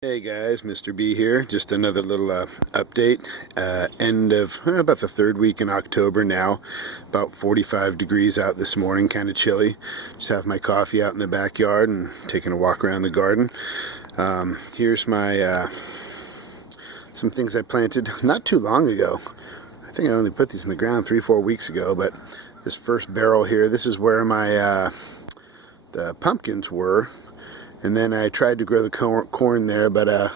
Hey guys, Mr. B here. Just another little update. End of about the third week in October now. About 45 degrees out this morning, kind of chilly. Just have my coffee out in the backyard and taking a walk around the garden. Here's my some things I planted not too long ago. I think I only put these in the ground 3-4 weeks ago, but this first barrel here, this is where my the pumpkins were. And then I tried to grow the corn there, but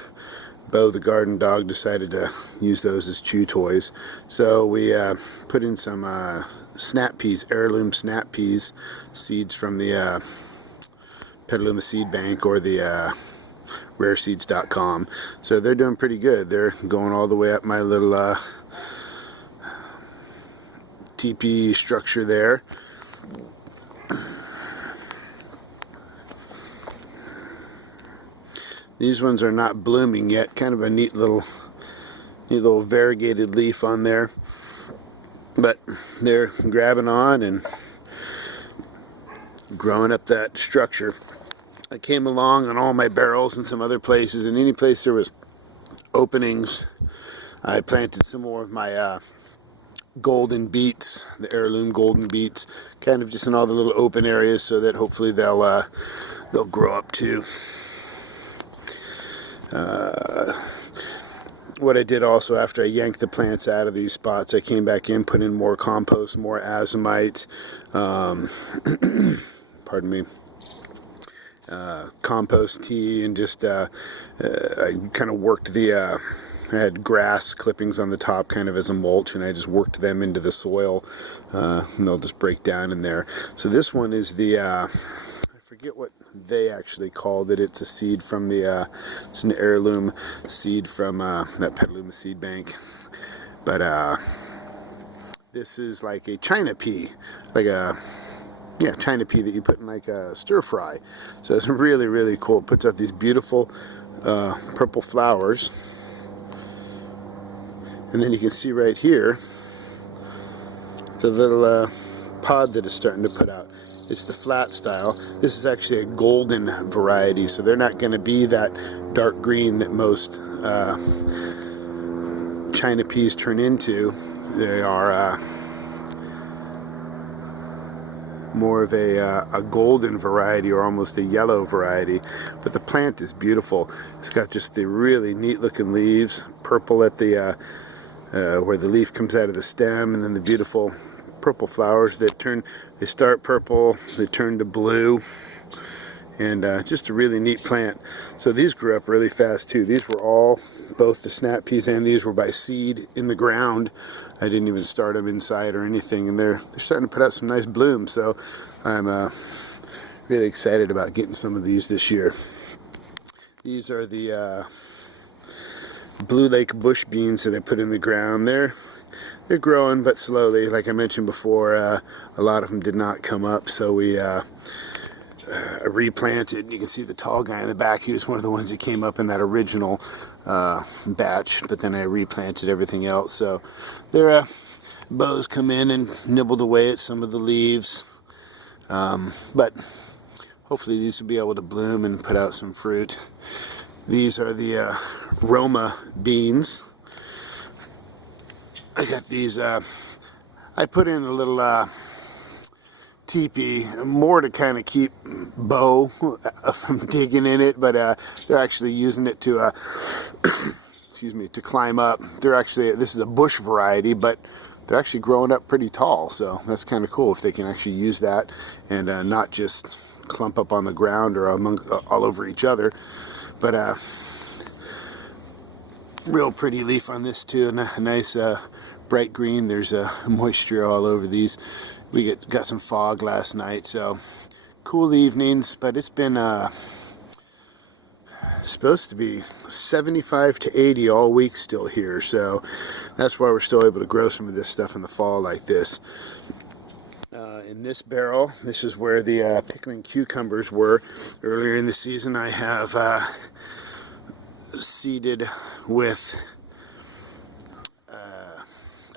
Beau, the garden dog, decided to use those as chew toys. So we put in some snap peas, heirloom snap peas, seeds from the Petaluma Seed Bank or the rareseeds.com. So they're doing pretty good. They're going all the way up my little teepee structure there. These ones are not blooming yet. Kind of a neat little variegated leaf on there. But they're grabbing on and growing up that structure. I came along on all my barrels and some other places, and any place there was openings, I planted some more of my golden beets, the heirloom golden beets, kind of just in all the little open areas, so that hopefully they'll grow up too. What I did also after I yanked the plants out of these spots, I came back in, put in more compost, more azomite, pardon me, compost tea, and just I kind of worked I had grass clippings on the top kind of as a mulch, and I just worked them into the soil, and they'll just break down in there. So this one is I forget what they actually called it. It's a seed from it's an heirloom seed from that Petaluma Seed Bank. But this is like a China pea, like a China pea that you put in like a stir fry. So it's really, really cool. It puts out these beautiful purple flowers. And then you can see right here the little pod that is starting to put out. It's the flat style. This is actually a golden variety, so they're not going to be that dark green that most China peas turn into. They are more of a golden variety, or almost a yellow variety. But the plant is beautiful. It's got just the really neat looking leaves, purple at the where the leaf comes out of the stem, and then the beautiful purple flowers that they start purple, they turn to blue, and just a really neat plant. So these grew up really fast too. These were all, both the snap peas and these were by seed in the ground. I didn't even start them inside or anything, and they're starting to put out some nice blooms. So I'm really excited about getting some of these this year. These are the Blue Lake bush beans that I put in the ground. They're growing, but slowly. Like I mentioned before, a lot of them did not come up, so we replanted. You can see the tall guy in the back. He was one of the ones that came up in that original batch, but then I replanted everything else. So their Beau's come in and nibbled away at some of the leaves, but hopefully these will be able to bloom and put out some fruit. These are the Roma beans. I got these, I put in a little teepee, more to kind of keep Beau from digging in it, but they're actually using it to, excuse me, to climb up. This is a bush variety, but they're actually growing up pretty tall, so that's kind of cool if they can actually use that and not just clump up on the ground or all over each other. But real pretty leaf on this too, a nice bright green. There's moisture all over these. We got some fog last night, so cool evenings, but it's been supposed to be 75 to 80 all week still here, so that's why we're still able to grow some of this stuff in the fall like this. In this barrel, this is where the pickling cucumbers were earlier in the season. I have seeded with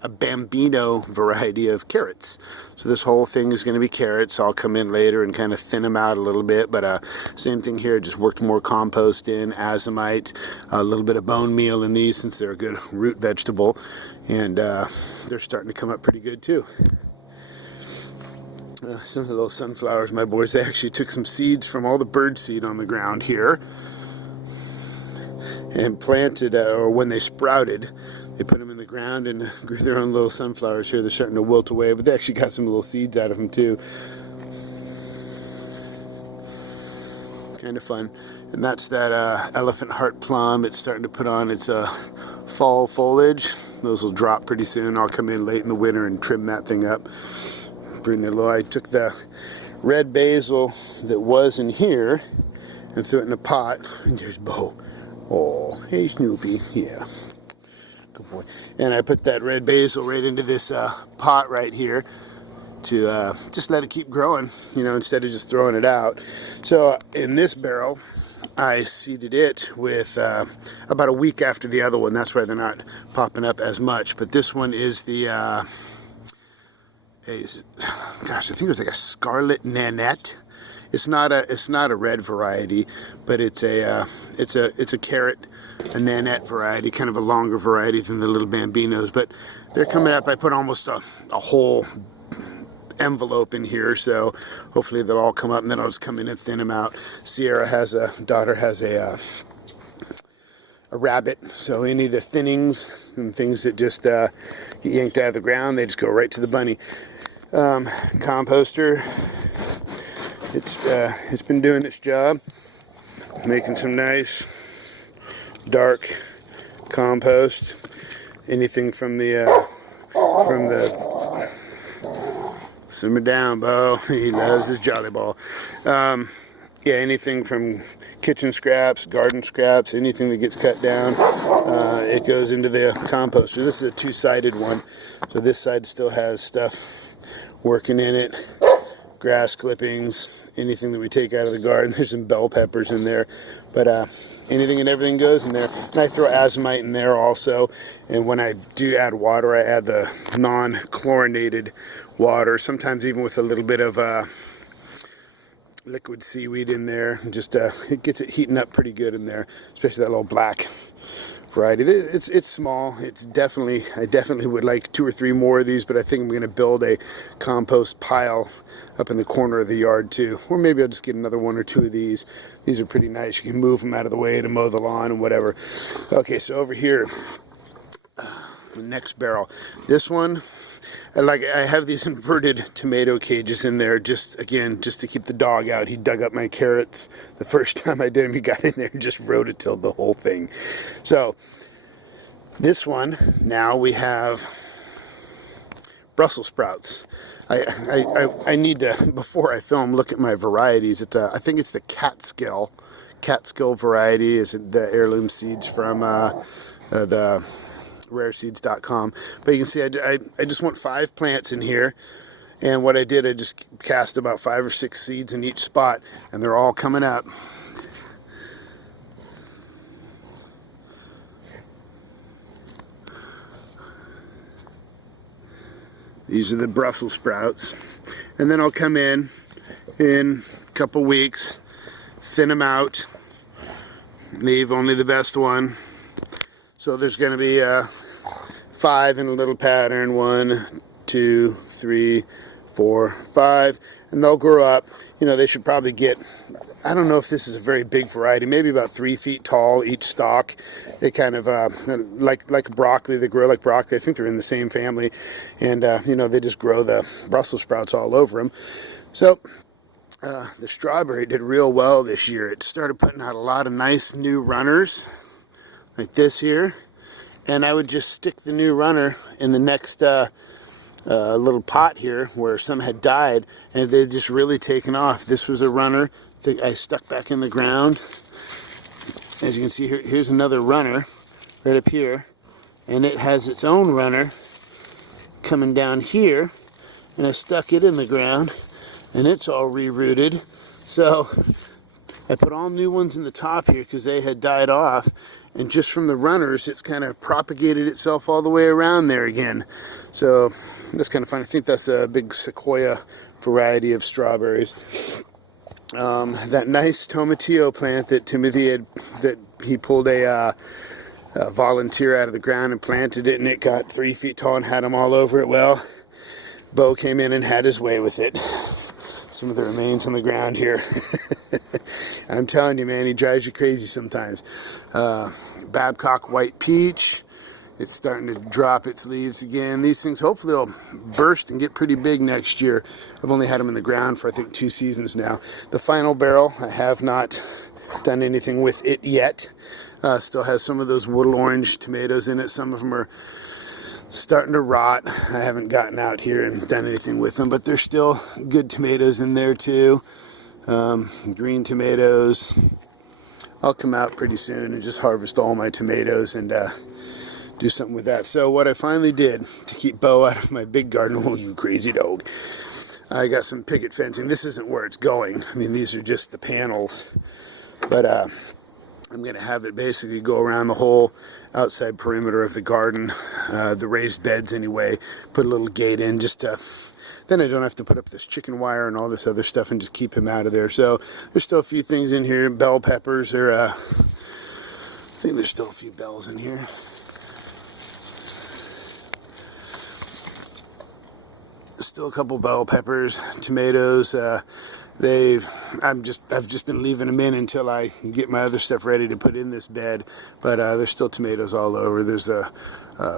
a Bambino variety of carrots. So this whole thing is going to be carrots. I'll come in later and kind of thin them out a little bit, but same thing here, just worked more compost in, azomite, a little bit of bone meal in these since they're a good root vegetable, and they're starting to come up pretty good too. Some of the little sunflowers, my boys, they actually took some seeds from all the bird seed on the ground here and planted, or when they sprouted, they put them in the ground and grew their own little sunflowers here. They're starting to wilt away, but they actually got some little seeds out of them too. Kind of fun. And that's that elephant heart plum. It's starting to put on its fall foliage. Those will drop pretty soon. I'll come in late in the winter and trim that thing up. Bring it low. I took the red basil that was in here and threw it in a pot. And there's Beau. Oh, hey Snoopy. Yeah. Good boy. And I put that red basil right into this pot right here to just let it keep growing, you know, instead of just throwing it out. So in this barrel, I seeded it with about a week after the other one. That's why they're not popping up as much. But this one is the gosh, I think it was like a scarlet nanette. It's not a red variety, but it's a carrot, a nanette variety, kind of a longer variety than the little Bambinos. But they're coming up. I put almost a whole envelope in here, so hopefully they'll all come up, and then I'll just come in and thin them out. Sierra has a rabbit, so any of the thinnings and things that just get yanked out of the ground, they just go right to the bunny. Composter, it's been doing its job, making some nice dark compost. Anything from the simmer down, Beau. He loves his Jolly Ball. Yeah, anything from kitchen scraps, garden scraps, anything that gets cut down, it goes into the composter. This is a two-sided one, so this side still has stuff working in it, grass clippings, anything that we take out of the garden. There's some bell peppers in there, but anything and everything goes in there. And I throw azomite in there also, and when I do add water, I add the non-chlorinated water, sometimes even with a little bit of liquid seaweed in there. Just it gets it heating up pretty good in there, especially that little black variety. It's small. I definitely would like 2 or 3 more of these, but I think I'm going to build a compost pile up in the corner of the yard too, or maybe I'll just get another 1 or 2 of these. These are pretty nice. You can move them out of the way to mow the lawn and whatever. Okay, so over here, the next barrel. This one, I have these inverted tomato cages in there, just to keep the dog out. He dug up my carrots the first time I did them. He got in there and just rototilled the whole thing. So this one, now we have Brussels sprouts. I need to, before I film, look at my varieties. I think it's the Catskill variety. Is the heirloom seeds from the rareseeds.com. But you can see I just want 5 plants in here, and what I did, I just cast about 5 or 6 seeds in each spot, and they're all coming up. These are the Brussels sprouts, and then I'll come in a couple weeks, thin them out, leave only the best one. So there's going to be 5 in a little pattern, 1, 2, 3, 4, 5, and they'll grow up. You know, they should probably get, I don't know if this is a very big variety, maybe about 3 feet tall each stalk. They kind of like broccoli, they grow like broccoli. I think they're in the same family, and you know, they just grow the Brussels sprouts all over them. So the strawberry did real well this year. It started putting out a lot of nice new runners like this here, and I would just stick the new runner in the next little pot here where some had died, and they'd just really taken off. This was a runner that I stuck back in the ground. As you can see here, here's another runner right up here, and it has its own runner coming down here, and I stuck it in the ground, and it's all re-rooted. So I put all new ones in the top here because they had died off, and just from the runners, it's kind of propagated itself all the way around there again. So that's kind of fun. I think that's a big sequoia variety of strawberries. That nice tomatillo plant that Timothy had, that he pulled a volunteer out of the ground and planted it, and it got 3 feet tall and had them all over it. Well, Beau came in and had his way with it. Some of the remains on the ground here. I'm telling you, man, he drives you crazy sometimes. Babcock white peach. It's starting to drop its leaves again. These things hopefully will burst and get pretty big next year. I've only had them in the ground for I think 2 seasons now. The final barrel, I have not done anything with it yet. Still has some of those little orange tomatoes in it. Some of them are starting to rot. I haven't gotten out here and done anything with them, but there's still good tomatoes in there too. Green tomatoes. I'll come out pretty soon and just harvest all my tomatoes and do something with that. So what I finally did to keep Beau out of my big garden, oh you crazy dog, I got some picket fencing. This isn't where it's going. I mean, these are just the panels, but I'm going to have it basically go around the whole outside perimeter of the garden, the raised beds anyway, put a little gate in just to, then I don't have to put up this chicken wire and all this other stuff and just keep him out of there. So there's still a few things in here. Bell peppers are, I think there's still a few bells in here. Still a couple bell peppers, tomatoes. I've just been leaving them in until I get my other stuff ready to put in this bed. But there's still tomatoes all over. There's the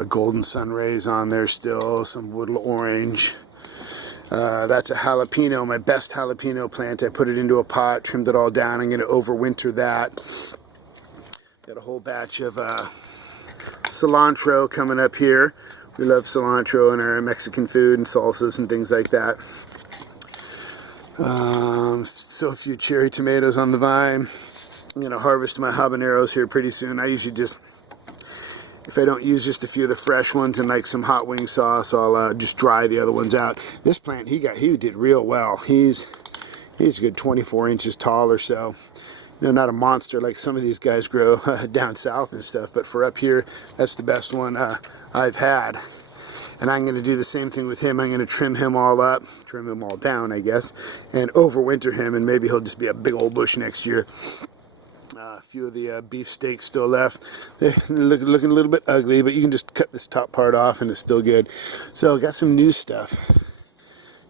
golden sun rays on there still, some wood orange. That's a jalapeno, my best jalapeno plant. I put it into a pot, trimmed it all down. I'm going to overwinter that. Got a whole batch of cilantro coming up here. We love cilantro in our Mexican food and salsas and things like that. Still a few cherry tomatoes on the vine. I'm going to harvest my habaneros here pretty soon. I usually just, if I don't use just a few of the fresh ones and like some hot wing sauce, I'll just dry the other ones out. This plant, he did real well. He's a good 24 inches tall or so. You know, not a monster like some of these guys grow down south and stuff, but for up here, that's the best one I've had. And I'm going to do the same thing with him. I'm going to trim him all up, trim him all down, I guess, and overwinter him, and maybe he'll just be a big old bush next year. A few of the beef steaks still left. They're looking a little bit ugly, but you can just cut this top part off and it's still good. So I got some new stuff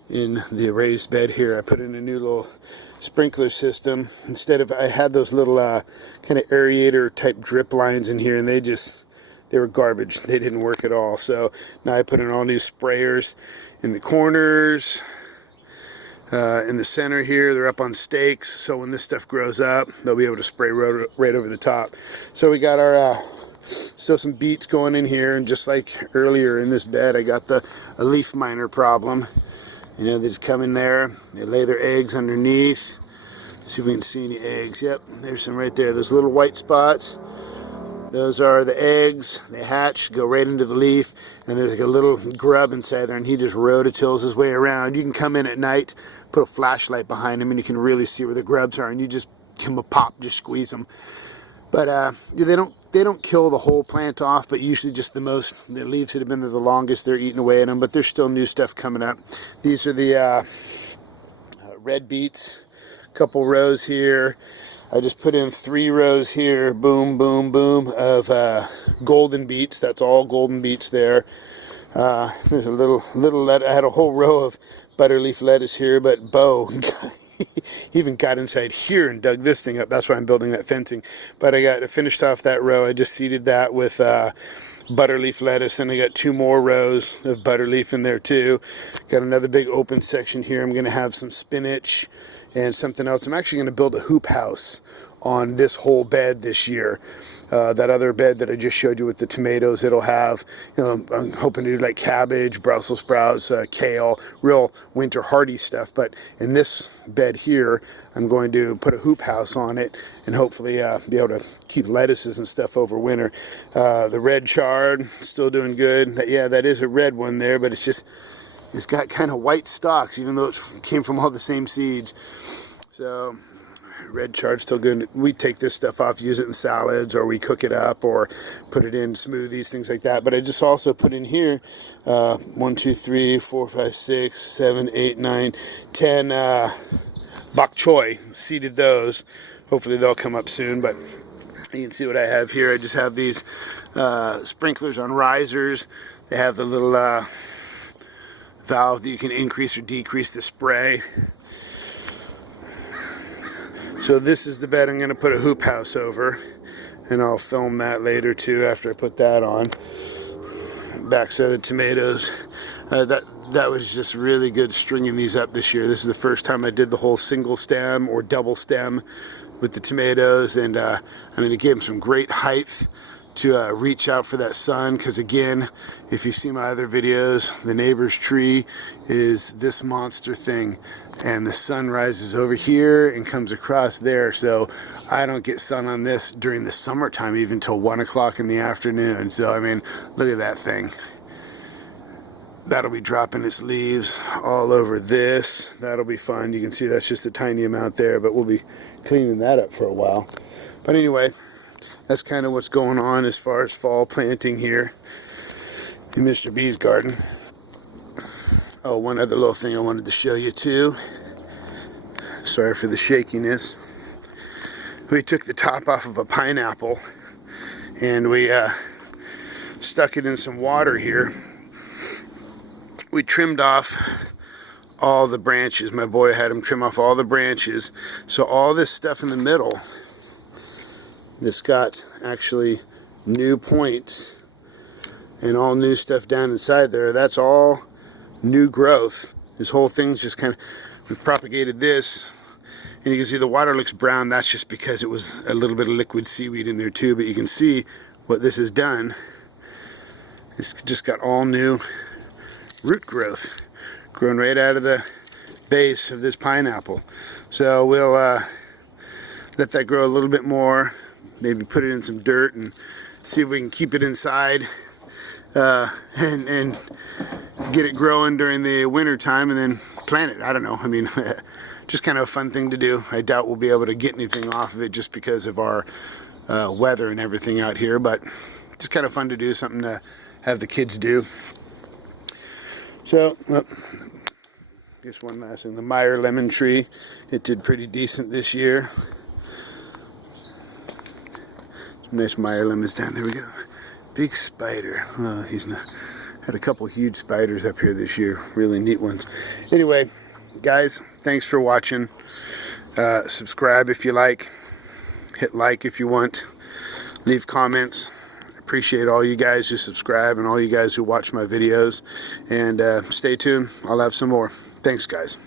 in the raised bed here. I put in a new little sprinkler system. Instead of, I had those little kind of aerator type drip lines in here, and they were garbage. They didn't work at all. So now I put in all new sprayers in the corners, in the center here. They're up on stakes, so when this stuff grows up, they'll be able to spray right over the top. So we got our still some beets going in here, and just like earlier in this bed, I got a leaf miner problem. You know, they just come in there, they lay their eggs underneath. Let's see if we can see any eggs. Yep, there's some right there. Those little white spots, those are the eggs. They hatch, go right into the leaf, and there's like a little grub inside there, and he just rototills his way around. You can come in at night, put a flashlight behind him, and you can really see where the grubs are, and you just give them a pop, just squeeze them. But they don't kill the whole plant off, but usually just the leaves that have been there the longest, they're eating away at them. But there's still new stuff coming up. These are the red beets, a couple rows here. I just put in 3 rows here, boom, boom, boom, of golden beets. That's all golden beets there. There's a little lettuce. I had a whole row of butterleaf lettuce here, but Beau he even got inside here and dug this thing up. That's why I'm building that fencing. But I finished off that row. I just seeded that with butterleaf lettuce, and I got 2 more rows of butterleaf in there too. Got another big open section here. I'm going to have some spinach and something else. I'm actually going to build a hoop house on this whole bed this year. That other bed that I just showed you with the tomatoes, it'll have, you know, I'm hoping to do like cabbage, Brussels sprouts, kale, real winter hardy stuff. But in this bed here, I'm going to put a hoop house on it and hopefully be able to keep lettuces and stuff over winter. The red chard, still doing good. Yeah, that is a red one there, but it's got kind of white stalks, even though it came from all the same seeds. So Red chard's still good. We take this stuff off, use it in salads, or we cook it up, or put it in smoothies, things like that. But I just also put in here 1, 2, 3, 4, 5, 6, 7, 8, 9, 10 bok choy. Seeded those. Hopefully they'll come up soon, but you can see what I have here. I just have these sprinklers on risers. They have the little valve that you can increase or decrease the spray. So this is the bed I'm going to put a hoop house over, and I'll film that later too after I put that on. Backside of the tomatoes. That was just really good stringing these up this year. This is the first time I did the whole single stem or double stem with the tomatoes, and I mean, it gave them some great height to reach out for that sun, because again, if you see my other videos, the neighbor's tree is this monster thing, and the sun rises over here and comes across there, so I don't get sun on this during the summertime even till 1 o'clock in the afternoon. So I mean, look at that thing. That'll be dropping its leaves all over this. That'll be fun. You can see that's just a tiny amount there, but we'll be cleaning that up for a while. But anyway, that's kind of what's going on as far as fall planting here in Mr. B's garden. Oh, one other little thing I wanted to show you too. Sorry for the shakiness. We took the top off of a pineapple and we stuck it in some water here. We trimmed off all the branches. My boy had him trim off all the branches. So all this stuff in the middle, this got actually new points and all new stuff down inside there. That's all new growth. This whole thing's just kind of, we propagated this, and you can see the water looks brown. That's just because it was a little bit of liquid seaweed in there too, but you can see what this has done. It's just got all new root growth growing right out of the base of this pineapple. So we'll let that grow a little bit more, maybe put it in some dirt and see if we can keep it inside and get it growing during the winter time, and then plant it. I don't know, I mean, just kind of a fun thing to do. I doubt we'll be able to get anything off of it just because of our weather and everything out here, but just kind of fun to do, something to have the kids do. So, well, just one last thing. The Meyer lemon tree, it did pretty decent this year. Some nice Meyer lemons down there. We go. Big spider. Oh, he's not. Had a couple huge spiders up here this year. Really neat ones. Anyway, guys, thanks for watching. Subscribe if you like. Hit like if you want. Leave comments. Appreciate all you guys who subscribe and all you guys who watch my videos, and stay tuned. I'll have some more. Thanks, guys.